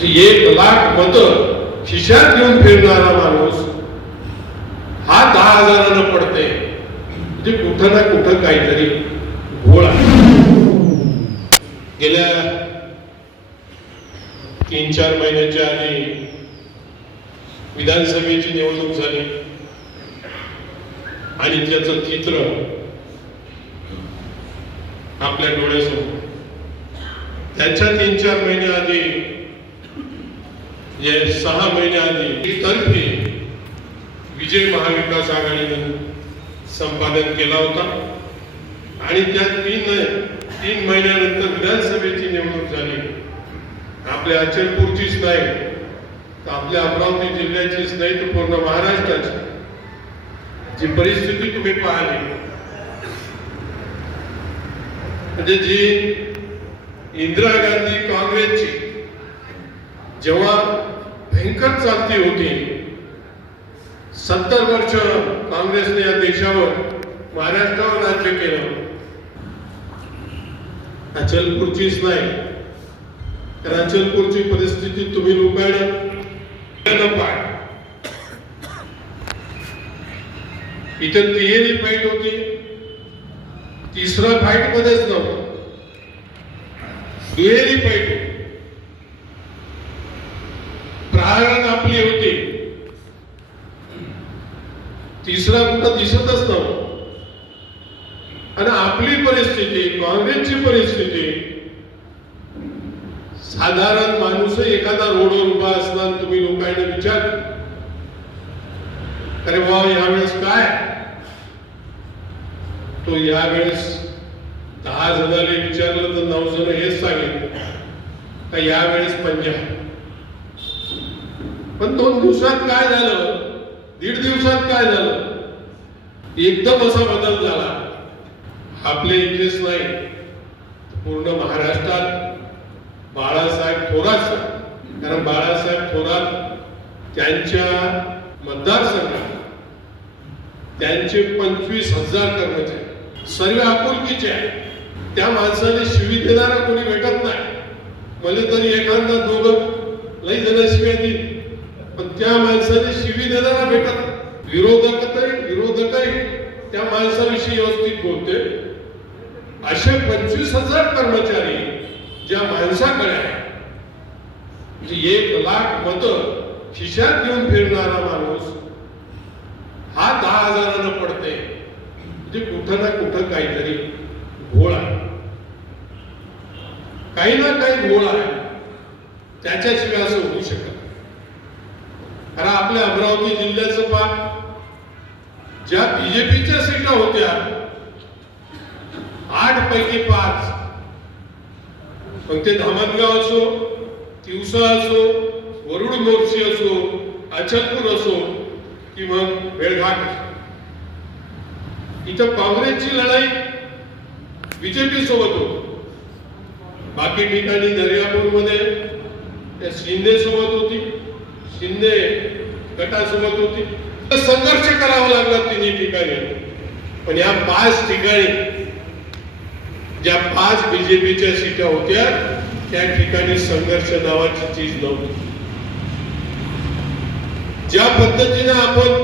म्हणजे एक लाख मत खिशात घेऊन फिरणारा माणूस हा दहा हजारानं पडते म्हणजे कुठं ना कुठं काहीतरी घोळ गेल्या तीन चार महिन्याच्या आधी विधानसभेची निवडणूक झाली. आणि त्याचं चित्र आपल्या डोळ्यासमोर. त्याच्या तीन चार महिन्या आधी या सहा महिन्याआधी आधी तर्फे विजय महाविकास आघाडीने संपादन केला होता. आणि त्या तीन तीन महिन्यानंतर विधानसभेची निवडणूक झाली. आपल्या अचलपूरचीच नाही तर आपल्या अमरावती जिल्ह्याचीच नाही तर पूर्ण महाराष्ट्राची. जी परिस्थिती तुम्ही पाहिली. म्हणजे जी इंदिरा गांधी काँग्रेसची जेव्हा भयंकर चालती होती. सत्तर वर्ष काँग्रेसने या देशावर महाराष्ट्रावर राज्य केलं. अचलपूरचीच नाही. तर अचलपूरची परिस्थिती तुम्ही लोकांना पाय इथं तिहेरी फाईट होती. तिसरा फाईट मध्येच नव्हतं. दुहेरी फाईट होती. आपली होती. तिसरा मुद्दा दिसतच नव्हतं आणि आपली परिस्थिती काँग्रेसची परिस्थिती साधारण माणूस एखादा रोडवर उभा असणार तुम्ही लोकांना विचार. अरे वा यावेळेस काय? तो यावेळेस दहा जणांनी विचारलं तर नऊ जण हेच सांगितलं. का यावेळेस पंजाब पण दोन दिवसात काय झालं? दीड दिवसात काय झालं? एकदम असा बदल झाला. आपले इथेच नाही. पूर्ण महाराष्ट्रात बाळासाहेब थोरात कारण बाळासाहेब थोरात त्यांच्या मतदारसंघात त्यांचे पंचवीस हजार कर्मचारी सर्व आपुलकीचे आहे त्या माणसाने शिवी देणारा कोणी भेटत नाही. मला तरी एखादा दोघं लई जण शिव्या देईल त्या माणसाने शिवी देणारा भेटत विरोधक तरी विरोधकही त्या माणसाविषयी व्यवस्थित बोलते. असे पंचवीस हजार कर्मचारी ज्या माणसाकडे आहे म्हणजे एक लाख मत खिशात घेऊन फिरणारा माणूस हा दहा हजारानं पडते म्हणजे कुठं ना कुठं काहीतरी घोळ आहे. काही ना काही घोळ आहे. त्याच्याशिवाय असं होऊ शकत कारण आपल्या अमरावती जिल्ह्याचं पा ज्या बीजेपीच्या सीटा होत्या आठ पैकी पाच. मग ते धामणगाव असो तिवसा असो वरुड मोर्शी असो अचलपूर असो कि मग बेळघाट इथं काँग्रेसची लढाई बीजेपी सोबत होती. बाकी ठिकाणी दर्यापूरमध्ये त्या शिंदे सोबत होती. शिंदे गटासोबत होती. तर संघर्ष करावा लागला तिन्ही ठिकाणी. पण या पाच ठिकाणी ज्या पाच बीजेपीच्या सीटा होत्या त्या ठिकाणी संघर्ष नावाची चीज नव्हती. ज्या पद्धतीने आपण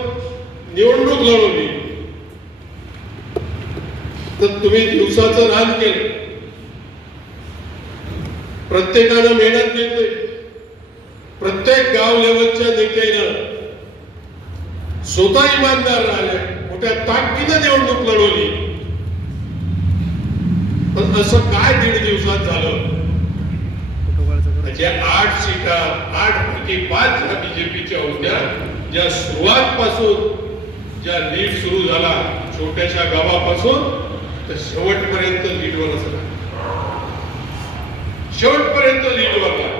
निवडणूक लढवली तर तुम्ही दिवसाचं रान केलं. प्रत्येकानं मेहनत घेतली. प्रत्येक गाव लेवलच्या नेत्यानं स्वतः इमानदार राहिले मोठ्या ताकदीनं निवडणूक लढवली. पण असं काय दीड दिवसात झालं? ज्या आठ सीटा आठ पैकी पाच ह्या बीजेपीच्या होत्या. ज्या सुरुवात पासून ज्या लीड सुरू झाला छोट्याशा गावापासून तर शेवटपर्यंत लीडवर असला. शेवटपर्यंत लीडवर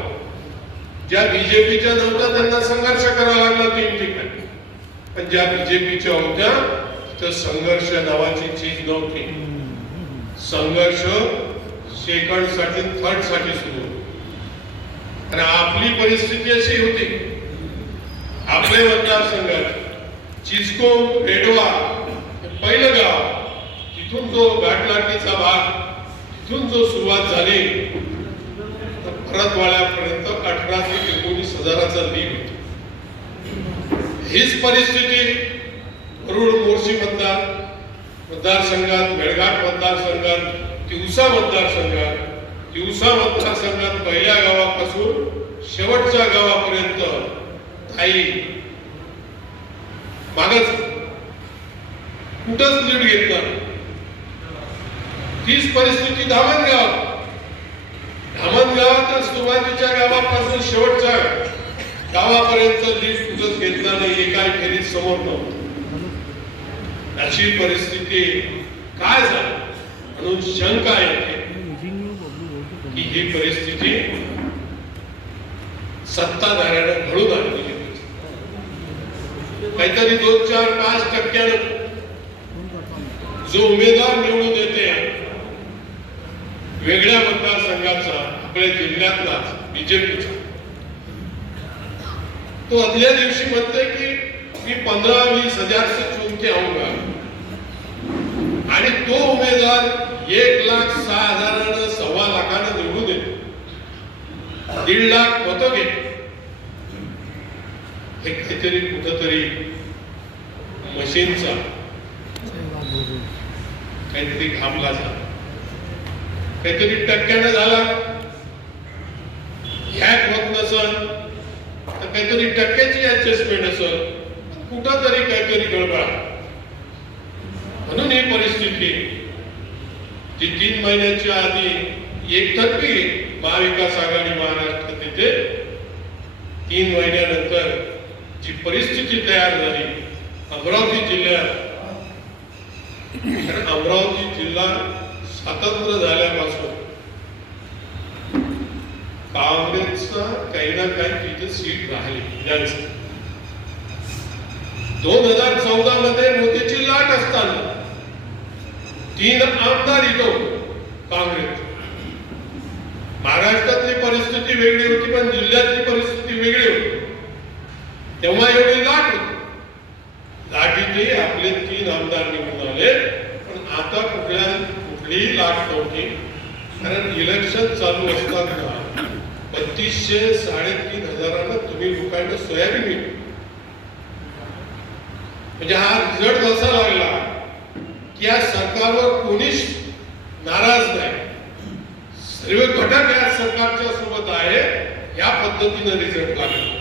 ज्या बीजेपीच्या नव्हत्या त्यांना संघर्ष करावा लागला तीन ठिकाणी. पण ज्या बीजेपीच्या होत्या तर संघर्ष नावाची चीज नव्हती. संघर्ष सेकंडसाठी थर्डसाठी सुरू होता. आणि आपली परिस्थिती अशी होती. आपले मतदारसंघात चिचको रेडवा पहिलं गाव तिथून जो घाटलाटीचा भाग तिथून जो सुरुवात झाली तर परतवाड्यापर्यंत एकोणीस हजाराचा लीग होता. हीच परिस्थिती वरुड मोर्शी मतदार मतदारसंघात मेळघाट मतदारसंघात तिवसा मतदारसंघात तिवसा मतदारसंघात पहिल्या गावापासून शेवटच्या गावापर्यंत काही मागच कुठंच लीड घेतलं तीच परिस्थिती धामणगाव. धामणगावात सुरुवातीच्या गावापासून शेवटच्या गावापर्यंत लीड कुठंच घेतला नाही एकाही फेरीत समोर नव्हतं. अशी परिस्थिती काय झाली? म्हणून शंका येते की ही परिस्थिती सत्ताधाऱ्यानं घडून आणलेली काहीतरी दोन चार पाच टक्क्यानं जो उमेदवार निवडून येते वेगळ्या मतदारसंघाचा आपल्या जिल्ह्यातलाच बीजेपीचा. तो अगल्या दिवशी म्हणते की मी पंधरा वीस हजार से चुन के आऊंगा आणि तो उमेदवार एक लाख सहा हजारानं सव्वा लाखानं निवडून येतो दीड लाख होतो घे हे काहीतरी कुठंतरी मशीनचा काहीतरी घामला झाला काहीतरी टक्क्यानं झाला. हॅक होत नसल काहीतरी टक्क्याची ऍडजस्टमेंट असेल कुठं तरी काहीतरी गडबड म्हणून ही परिस्थिती जी तीन महिन्याच्या आधी एकतर्फी महाविकास आघाडी महाराष्ट्र तिथे तीन महिन्यानंतर जी परिस्थिती तयार झाली अमरावती जिल्ह्यात. अमरावती जिल्हा स्वातंत्र्य झाल्यापासून काँग्रेसचा काही ना काही तिथे सीट राहिली. दोन हजार चौदा मध्ये मोदीची लाट असताना तीन आमदार येतो काँग्रेस. महाराष्ट्रातली परिस्थिती वेगळी होती पण जिल्ह्यातली परिस्थिती वेगळी होती. तेव्हा एवढी लाट होती. लाटीचे आपले तीन आमदार निवडून आले पण आता कुठल्या कुठलीही लाट नव्हती. कारण इलेक्शन चालू असताना बत्तीसशे साडेतीन हजारांना तुम्ही लोकांना सोयाबीन विकली. म्हणजे हा रिझल्ट असा लागला? की या सरकारवर कोणीच नाराज नाही. सर्व घटक या सरकारच्या सोबत आहे या पद्धतीनं रिझल्ट लागला.